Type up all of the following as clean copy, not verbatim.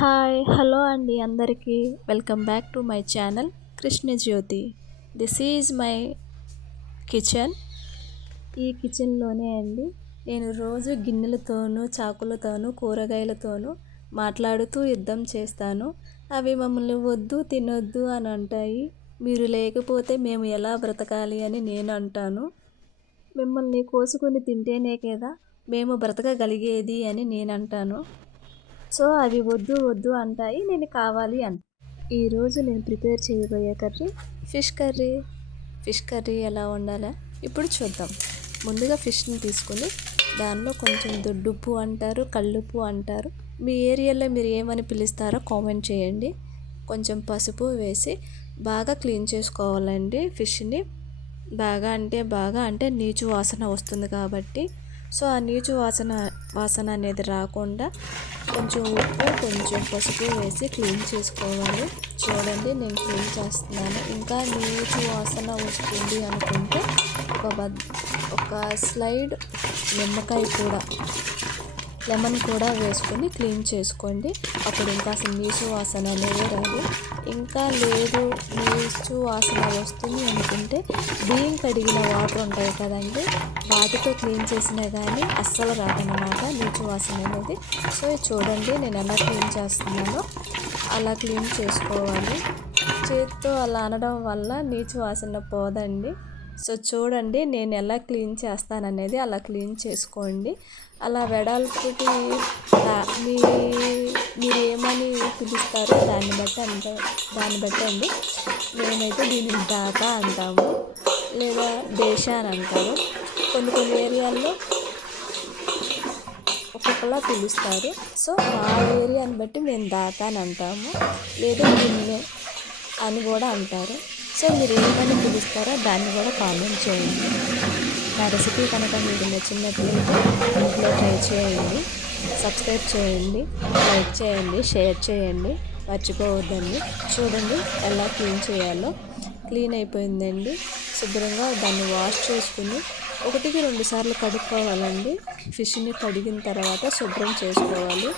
Hi hello అండి అందరికీ welcome back to my channel Krishnajyothi. This is my kitchen. ఈ కిచెన్లోనే అండి నేను రోజు గిన్నెలతోనూ చాకులతోనూ కూరగాయలతోనూ మాట్లాడుతూ యుద్ధం చేస్తాను. అవి మమ్మల్ని వద్దు తినొద్దు అని అంటాయి. మీరు లేకపోతే మేము ఎలా బ్రతకాలి అని నేను అంటాను. మిమ్మల్ని కోసుకొని తింటేనే కదా మేము బ్రతకగలిగేది అని నేను అంటాను. సో అవి వద్దు వద్దు అంటాయి, నేను కావాలి అంట. ఈరోజు నేను ప్రిపేర్ చేయబోయే కర్రీ ఫిష్ కర్రీ ఎలా వండాలా ఇప్పుడు చూద్దాం. ముందుగా ఫిష్ని తీసుకొని దానిలో కొంచెం దొడ్డుప్పు అంటారు, కల్లుప్పు అంటారు, మీ ఏరియాలో మీరు ఏమని పిలుస్తారో కామెంట్ చేయండి. కొంచెం పసుపు వేసి బాగా క్లీన్ చేసుకోవాలండి. ఫిష్ని బాగా అంటే నీచు వాసన వస్తుంది కాబట్టి, సో ఆ నీచు వాసన అనేది రాకుండా కొంచెం ఉప్పు కొంచెం పసుపు వేసి క్లీన్ చేసుకోవాలి. చూడండి నేను క్లీన్ చేస్తున్నాను. ఇంకా నీచు వాసన వస్తుంది అనుకుంటే ఒక స్లైడ్ లెమన్ కూడా వేసుకొని క్లీన్ చేసుకోండి. అప్పుడు ఇంకా అసలు నీచు వాసన అనేది రాదు. ఇంకా లేదు నీచు వాసన వస్తుంది అనుకుంటే బియ్యం కడిగిన వాటర్ ఉంటాయి కదండి, వాటితో క్లీన్ చేసినా కానీ అస్సలు రాదన్నమాట నీచు వాసన అనేది. సో చూడండి నేను ఎలా క్లీన్ చేస్తున్నానో అలా క్లీన్ చేసుకోవాలి. చేతితో అలా అనడం వల్ల నీచు వాసన పోదండి. సో చూడండి నేను ఎలా క్లీన్ చేస్తాననేది అలా క్లీన్ చేసుకోండి. అలా వెడల్పుకి మీరు ఏమని పిలుస్తారో దాన్ని బట్టి అండి. మేమైతే దీన్ని దాకా అంటాము, లేదా దేశా అని అంటారు. కొన్ని ఏరియాల్లో ఒక్కొక్కలా పిలుస్తారు. సో మా ఏరియాని బట్టి మేము దాకా అని అంటాము, లేదా గిన్నె అని కూడా అంటారు. సో మీరు ఏమని పిలుస్తారో దాన్ని కూడా కామెంట్ చేయండి. నా రెసిపీ కనుక మీకు నచ్చినట్లయితే ఇంట్లో ట్రై చేయండి, సబ్స్క్రైబ్ చేయండి, లైక్ చేయండి, షేర్ చేయండి, మర్చిపోవద్దండి. చూడండి ఎలా క్లీన్ చేయాలో. క్లీన్ అయిపోయిందండి. శుభ్రంగా దాన్ని వాష్ చేసుకుని 1-2 సార్లు కడుక్కోవాలండి. ఫిష్ని కడిగిన తర్వాత శుభ్రం చేసుకోవాలి.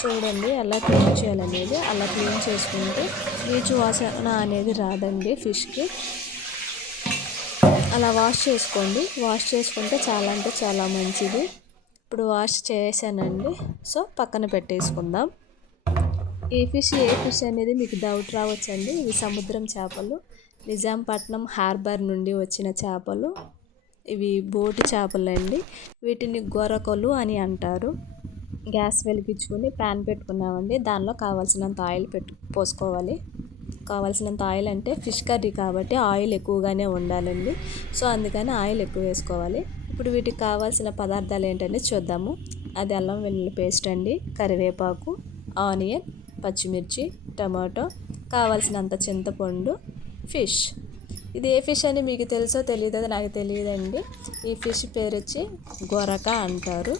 చూడండి ఎలా క్లీన్ చేయాలనేది. అలా క్లీన్ చేసుకుంటే నీచు వాసన అనేది రాదండి ఫిష్కి. అలా వాష్ చేసుకోండి. వాష్ చేసుకుంటే చాలా మంచిది. ఇప్పుడు వాష్ చేశానండి. సో పక్కన పెట్టేసుకుందాం. ఏ ఫిష్ అనేది మీకు డౌట్ రావచ్చండి. ఇవి సముద్రం చేపలు, నిజాంపట్నం హార్బర్ నుండి వచ్చిన చేపలు. ఇవి బోటి చేపలండి. వీటిని గొరకలు అని అంటారు. గ్యాస్ వెలిగించుకొని ప్యాన్ పెట్టుకున్నామండి. దానిలో కావాల్సినంత ఆయిల్ పోసుకోవాలి. కావాల్సినంత ఆయిల్ అంటే ఫిష్ కర్రీ కాబట్టి ఆయిల్ ఎక్కువగానే ఉండాలండి. సో అందుకని ఆయిల్ ఎక్కువ వేసుకోవాలి. ఇప్పుడు వీటికి కావాల్సిన పదార్థాలు ఏంటంటే చూద్దాము. అది అల్లం వెల్లుల్లి పేస్ట్ అండి, కరివేపాకు, ఆనియన్, పచ్చిమిర్చి, టమాటో, కావాల్సినంత చింతపండు, ఫిష్. ఇది ఏ ఫిష్ అని మీకు తెలుసో తెలియదో నాకు తెలియదండి. ఈ ఫిష్ పేరు వచ్చి గొరక అంటారు.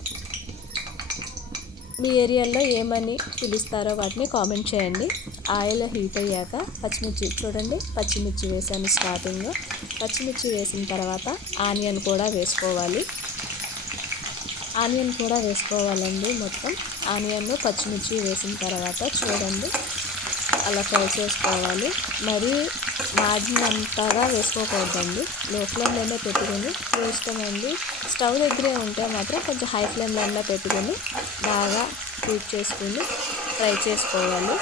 మీ ఏరియాలో ఏమని పిలుస్తారో వాటిని కామెంట్ చేయండి. ఆయిల్ హీట్ అయ్యాక పచ్చిమిర్చి వేసాను స్టార్టింగ్లో. పచ్చిమిర్చి వేసిన తర్వాత ఆనియన్ కూడా వేసుకోవాలండి. మొత్తం ఆనియన్ పచ్చిమిర్చి వేసిన తర్వాత చూడండి అలా ఫ్రై చేసుకోవాలి. మరీ మాడినంతగా వేసుకోకూడదండి. లో ఫ్లేమ్లోనే పెట్టుకొని ఇష్టమండి. స్టవ్ దగ్గరే ఉంటే మాత్రం కొంచెం హై ఫ్లేమ్లో పెట్టుకొని బాగా హీట్ చేసుకుని ఫ్రై చేసుకోవాలి.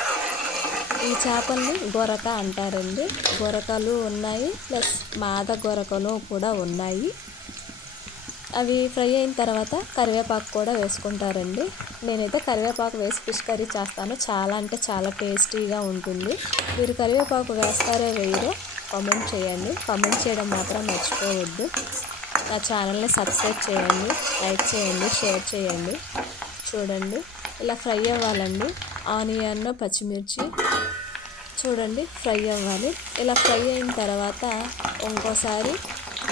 ఈ చేపల్ని గొరక అంటారండి. గొరకలు ఉన్నాయి, ప్లస్ మాద గొరకలు కూడా ఉన్నాయి. అవి ఫ్రై అయిన తర్వాత కరివేపాకు కూడా వేసుకుంటారండి. నేనైతే కరివేపాకు వేసి ఫిష్ కర్రీ చేస్తాను. చాలా టేస్టీగా ఉంటుంది. మీరు కరివేపాకు వేస్తారో వేయరో కామెంట్ చేయండి. కామెంట్ చేయడం మాత్రం మర్చిపోవద్దు. నా ఛానల్ని సబ్స్క్రైబ్ చేయండి, లైక్ చేయండి, షేర్ చేయండి. చూడండి ఇలా ఫ్రై అవ్వాలండి. ఆనియన్, పచ్చిమిర్చి చూడండి ఫ్రై అవ్వాలి. ఇలా ఫ్రై అయిన తర్వాత ఇంకోసారి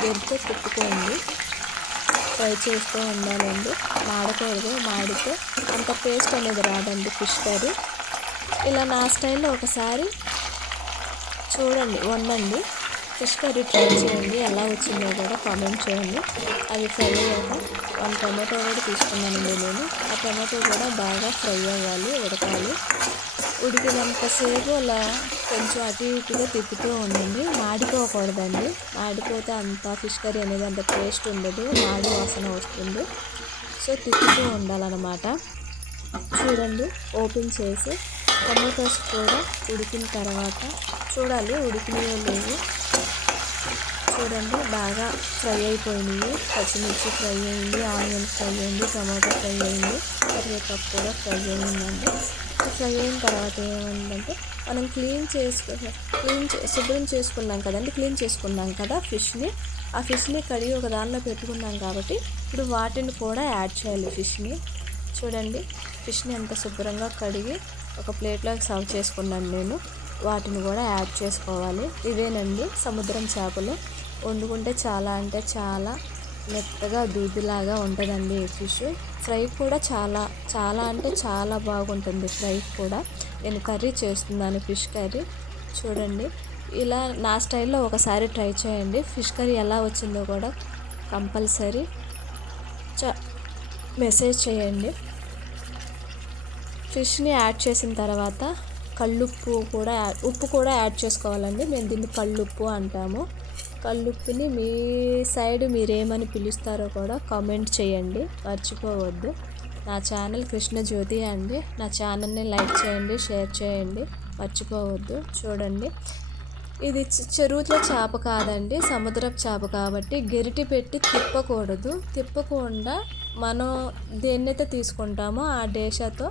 గరిటెతో తిప్పుకోండి. ఫ్రై చేస్తూ ఉండాలండి. మాడకూడదు. మాడితే అంత టేస్ట్ అనేది రాదండి ఫిష్ కర్రీ. ఇలా నా స్టైల్లో ఒకసారి చూడండి, వండండి. ఫిష్ కర్రీ ట్రై చేయండి, ఎలా వచ్చిందో కూడా కామెంట్ చేయండి. అది ఫ్రై అయ్యాక 1 టమాటో కూడా తీసుకున్నానండి నేను. ఆ టమాటో కూడా బాగా ఫ్రై అవ్వాలి, ఉడకాలి. ఉడికినంతసేపు అలా కొంచెం అటు ఇటుగా తిప్పుతూ ఉండండి, మాడిపోకూడదండి. మాడిపోతే అంత ఫిష్ కర్రీ అనేది అంత టేస్ట్ ఉండదు, మాడి వాసన వస్తుంది. సో తిప్పుతూ ఉండాలన్నమాట. చూడండి, ఓపెన్ చేసి టమాటోస్ కూడా ఉడికిన తర్వాత చూడాలి ఉడికినాయో లేవు. చూడండి, బాగా ఫ్రై అయిపోయినాయి. పచ్చిమిర్చి ఫ్రై అయింది, ఆనియన్ ఫ్రై అయింది, టమాటో ఫ్రై అయింది, కరివేపాకు కూడా ఫ్రై అయిందండి. ఫ్రై అయిన తర్వాత ఏమైందంటే మనం శుభ్రం చేసుకున్నాం కదండి, క్లీన్ చేసుకున్నాం కదా ఫిష్ని. ఆ ఫిష్ని కడిగి ఒక దానిలో పెట్టుకున్నాం కాబట్టి ఇప్పుడు వాటిని కూడా యాడ్ చేయాలి ఫిష్ని. చూడండి, ఫిష్ని ఎంత శుభ్రంగా కడిగి ఒక ప్లేట్లోకి సర్వ్ చేసుకున్నాను నేను. వాటిని కూడా యాడ్ చేసుకోవాలి. ఇవేనండి సముద్రం చేపలు. వండుకుంటే చాలా అంటే చాలా మెత్తగా దూదిలాగా ఉంటుందండి ఈ ఫిష్. ఫ్రై కూడా చాలా చాలా అంటే చాలా బాగుంటుంది ఫ్రై కూడా. నేను కర్రీ చేస్తున్నాను, ఫిష్ కర్రీ. చూడండి, ఇలా నా స్టైల్లో ఒకసారి ట్రై చేయండి. ఫిష్ కర్రీ ఎలా వచ్చిందో కూడా కంపల్సరీ మెసేజ్ చేయండి. ఫిష్ని యాడ్ చేసిన తర్వాత ఉప్పు కూడా యాడ్ చేసుకోవాలండి. మేము దీన్ని కళ్ళుప్పు అంటాము. కళ్ళుప్పుని మీ సైడ్ మీరేమని పిలుస్తారో కూడా కామెంట్ చేయండి, మర్చిపోవద్దు. నా ఛానల్ కృష్ణజ్యోతి అండి. నా ఛానల్ని లైక్ చేయండి, షేర్ చేయండి, మర్చిపోవద్దు. చూడండి, ఇది చెరువులో చేప కాదండి, సముద్రపు చేప కాబట్టి గెరిటి పెట్టి తిప్పకుండా మనం దేన్నైతే తీసుకుంటామో ఆ డేషాతో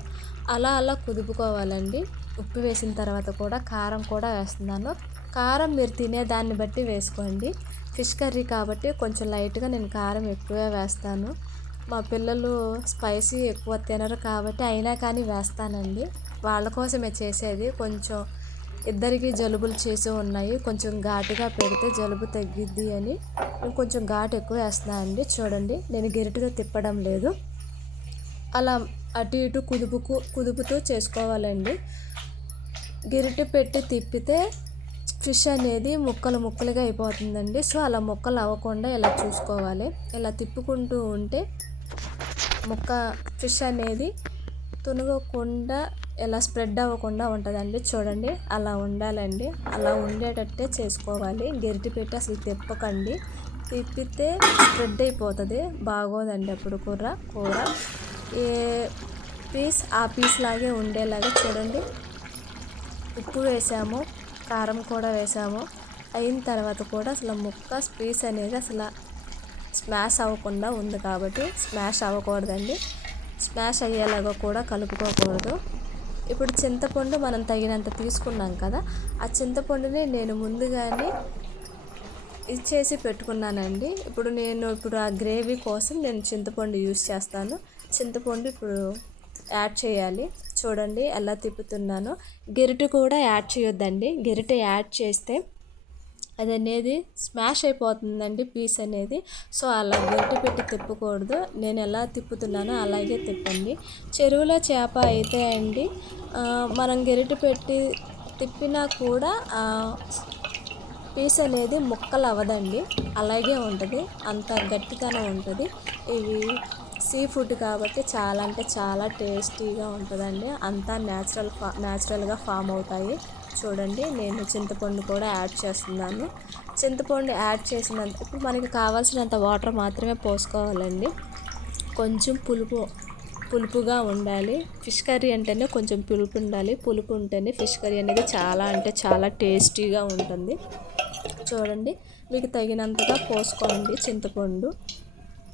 అలా కుదుపుకోవాలండి. ఉప్పు వేసిన తర్వాత కూడా కారం కూడా వేస్తున్నాను. కారం మీరు తినేదాన్ని బట్టి వేసుకోండి. ఫిష్ కర్రీ కాబట్టి కొంచెం లైట్గా నేను కారం ఎక్కువే వేస్తాను. మా పిల్లలు స్పైసీ ఎక్కువ తినరు కాబట్టి అయినా కానీ వేస్తానండి. వాళ్ళ కోసమే చేసేది. కొంచెం ఇద్దరికి జలుబులు చేసి ఉన్నాయి, కొంచెం ఘాటుగా పెడితే జలుబు తగ్గిద్ది అని నేను కొంచెం ఘాటు ఎక్కువ వేస్తున్నాను అండి. చూడండి, నేను గెరిటితో తిప్పడం లేదు, అలా అటు ఇటు కుదుపుతూ చేసుకోవాలండి. గెరిటి పెట్టి తిప్పితే ఫిష్ అనేది ముక్కలుగా అయిపోతుందండి. సో అలా ముక్కలు అవ్వకుండా ఇలా చూసుకోవాలి. ఇలా తిప్పుకుంటూ ఉంటే ఫిష్ అనేది తునగకుండా ఇలా స్ప్రెడ్ అవ్వకుండా ఉంటుందండి. చూడండి, అలా ఉండాలండి, అలా ఉండేటట్టే చేసుకోవాలి. గెరిటి పెట్టి అసలు తిప్పకండి, తిప్పితే స్ప్రెడ్ అయిపోతుంది, బాగోదండి అప్పుడు కూర. ఏ పీస్ ఆ పీస్ లాగే ఉండేలాగా చూడండి. ఉప్పు వేసాము, కారం కూడా వేసాము. అయిన తర్వాత కూడా అసలు పీస్ అనేది అసలు స్మాష్ అవ్వకుండా ఉంది కాబట్టి స్మాష్ అవ్వకూడదండి, స్మాష్ అయ్యేలాగా కూడా కలుపుకోకూడదు. ఇప్పుడు చింతపండు మనం తగినంత తీసుకున్నాం కదా, ఆ చింతపండుని నేను ముందుగానే ఇచ్చేసి పెట్టుకున్నానండి. ఇప్పుడు ఆ గ్రేవీ కోసం నేను చింతపండు యూస్ చేస్తాను. చింతపండు ఇప్పుడు యాడ్ చేయాలి. చూడండి ఎలా తిప్పుతున్నానో. గెరిట కూడా యాడ్ చేయొద్దండి, గెరిట యాడ్ చేస్తే అది అనేది స్మాష్ అయిపోతుందండి పీస్ అనేది. సో అలా గెరిట పెట్టి తిప్పకూడదు. నేను ఎలా తిప్పుతున్నానో అలాగే తిప్పండి. చెరువులో చేప అయితే అండి మనం గెరిట పెట్టి తిప్పినా కూడా పీస్ అనేది ముక్కలు అవ్వదండి, అలాగే ఉంటుంది, అంత గట్టితనం ఉంటుంది. ఇవి సీ ఫుడ్ కాబట్టి చాలా అంటే చాలా టేస్టీగా ఉంటుందండి. అంతా న్యాచురల్గా ఫామ్ అవుతాయి. చూడండి, నేను చింతపండు కూడా యాడ్ చేస్తున్నాను. చింతపండు యాడ్ చేసినంత ఇప్పుడు మనకి కావాల్సినంత వాటర్ మాత్రమే పోసుకోవాలండి. కొంచెం పులుపుగా ఉండాలి. ఫిష్ కర్రీ అంటేనే కొంచెం పులుపు ఉండాలి. పులుపు ఉంటేనే ఫిష్ కర్రీ అనేది చాలా అంటే చాలా టేస్టీగా ఉంటుంది. చూడండి, మీకు తగినంతగా పోసుకోండి చింతపండు.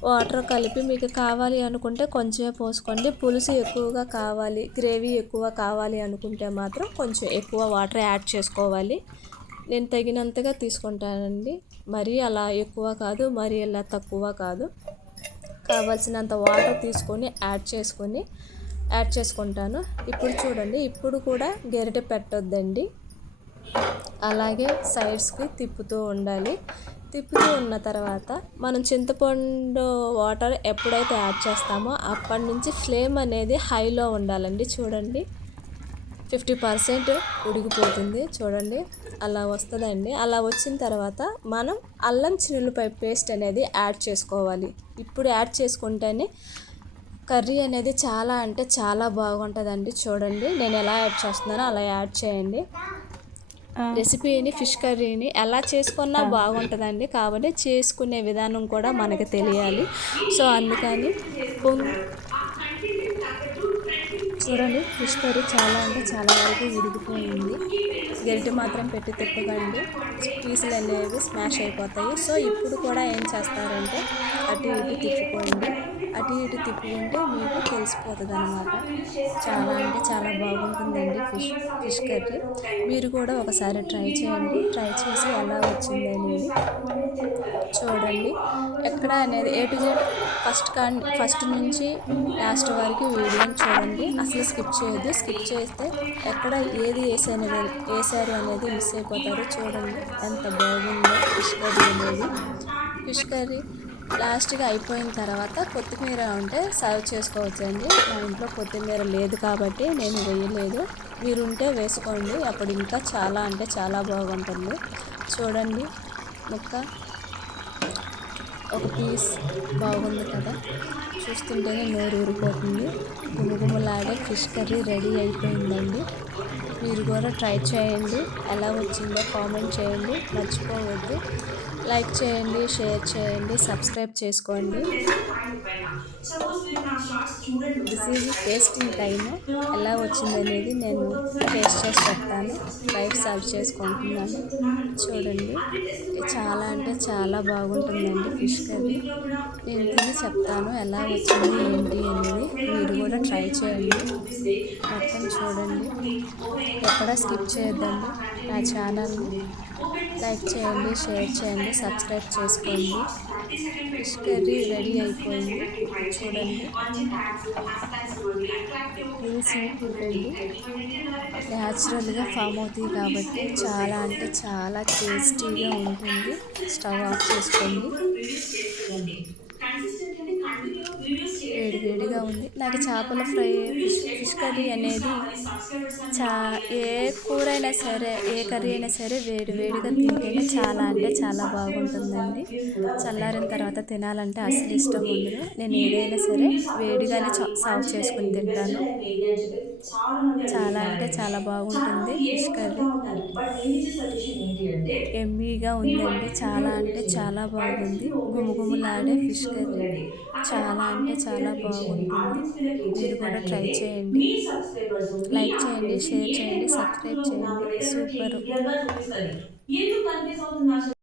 వాటర్ కలిపి మీకు కావాలి అనుకుంటే కొంచెమే పోసుకోండి. పులుసు ఎక్కువగా కావాలి, గ్రేవీ ఎక్కువ కావాలి అనుకుంటే మాత్రం కొంచెం ఎక్కువ వాటర్ యాడ్ చేసుకోవాలి. నేను తగినంతగా తీసుకుంటానండి, మరీ అలా ఎక్కువ కాదు, మరీ అలా తక్కువ కాదు. కావాల్సినంత వాటర్ తీసుకొని యాడ్ చేసుకుంటాను. ఇప్పుడు చూడండి, ఇప్పుడు కూడా గెరిటె పెట్టొద్దండి, అలాగే సైడ్స్కి తిప్పుతూ ఉండాలి. తిప్పుతూ ఉన్న తర్వాత మనం చింతపండు వాటర్ ఎప్పుడైతే యాడ్ చేస్తామో అప్పటి నుంచి ఫ్లేమ్ అనేది హైలో ఉండాలండి. చూడండి, 50% ఉడికిపోతుంది చూడండి. అలా వస్తుందండి. అలా వచ్చిన తర్వాత మనం అల్లం చిన్నులపై పేస్ట్ అనేది యాడ్ చేసుకోవాలి. ఇప్పుడు యాడ్ చేసుకుంటేనే కర్రీ అనేది చాలా అంటే చాలా బాగుంటుందండి. చూడండి నేను ఎలా యాడ్ చేస్తున్నానో అలా యాడ్ చేయండి. రెసిపీని ఫిష్ కర్రీని ఎలా చేసుకున్నా బాగుంటుందండి. కాబట్టి చేసుకునే విధానం కూడా మనకు తెలియాలి. సో అందుకని చూడండి ఫిష్ కర్రీ చాలా అంటే చాలా వరకు ఉడికిపోయింది. గరిటె మాత్రం పెట్టి తిప్పకండి, పీసులు అనేవి స్మాష్ అయిపోతాయి. సో ఇప్పుడు కూడా ఏం చేస్తారంటే అటు ఇటు తిప్పుకోండి. అటు ఇటు తిప్పుకుంటే మీకు తెలిసిపోతుంది అనమాట. చాలా అంటే చాలా బాగుంటుందండి ఫిష్ కర్రీ. మీరు కూడా ఒకసారి ట్రై చేయండి. ట్రై చేసి ఎలా వచ్చింది అనేది చూడండి. ఎక్కడ అనేది ఏ టు జెడ్ ఫస్ట్ నుంచి లాస్ట్ వరకు వీడియోని చూడండి. అసలు స్కిప్ చేయొద్దు. స్కిప్ చేస్తే ఎక్కడ ఏది వేసారు అనేది మిస్ అయిపోతారు. చూడండి ఎంత బాగుందో ఫిష్ కర్రీ అనేది. ఫిష్ కర్రీ లాస్ట్గా అయిపోయిన తర్వాత కొత్తిమీర ఉంటే సర్వ్ చేసుకోవచ్చండి. మా ఇంట్లో కొత్తిమీర లేదు కాబట్టి నేను వేయలేదు. మీరుంటే వేసుకోండి, అప్పుడు ఇంకా చాలా అంటే చాలా బాగుంటుంది. చూడండి ముక్క ఒక పీస్ బాగుంది కదా, చూస్తుంటేనే నోరు ఊరిపోతుంది. గుమగుమలాడే ఫిష్ కర్రీ రెడీ అయిపోయిందండి. మీరు కూడా ట్రై చేయండి. ఎలా వచ్చిందో కామెంట్ చేయండి. మర్చిపోవద్దు, లైక్ చేయండి, షేర్ చేయండి, సబ్స్క్రైబ్ చేసుకోండి. This is tasting time. ఎలా వచ్చింది అనేది నేను టేస్ట్ చేసి చెప్తాను. రైస్ సర్వ్ చేసుకుంటున్నాను. చూడండి చాలా అంటే చాలా బాగుంటుందండి ఫిష్ కర్రీ. నేను తిని చెప్తాను ఎలా వచ్చింది ఏంటి అనేది. మీరు కూడా ట్రై చేయండి. మొత్తం చూడండి, ఎక్కడ స్కిప్ చేయొద్దండి. నా ఛానల్ని లైక్ చేయండి, షేర్ చేయండి, సబ్స్క్రైబ్ చేసుకోండి. ఫిష్ కర్రీ రెడీ అయిపోయింది. చూడండి ఇది సీ ఫుడ్ అండి. న్యాచురల్గా ఫామ్ అవుతాయి కాబట్టి చాలా అంటే చాలా టేస్టీగా ఉంటుంది. స్టవ్ ఆఫ్ చేసుకోండి. వేడి వేడిగా ఉంది. నాకు చేపల ఫ్రై ఫిష్ కర్రీ అనేది చా ఏ కూర అయినా సరే, ఏ కర్రీ అయినా సరే వేడి వేడిగా తింటేనే చాలా అంటే చాలా బాగుంటుందండి. చల్లారిన తర్వాత తినాలంటే అసలు ఇష్టం ఉండదు. నేను ఏదైనా సరే వేడిగానే సర్వ్ చేసుకుని తింటాను. చాలా అంటే చాలా బాగుంటుంది ఫిష్ కర్రీ. ఎమ్మీగా ఉందండి. చాలా అంటే చాలా బాగుంది. గుమగుమలాడే ఫిష్ కర్రీ చాలా అంటే చాలా బాగుంటుంది. మీరు కూడా ట్రై చేయండి. లైక్ చేయండి, షేర్ చేయండి, సబ్స్క్రైబ్ చేయండి. సూపరు. క్లియర్‌గా చూపిస్తది. ఎందుకు కన్‌ఫ్యూజ్ అవుతున్నారు?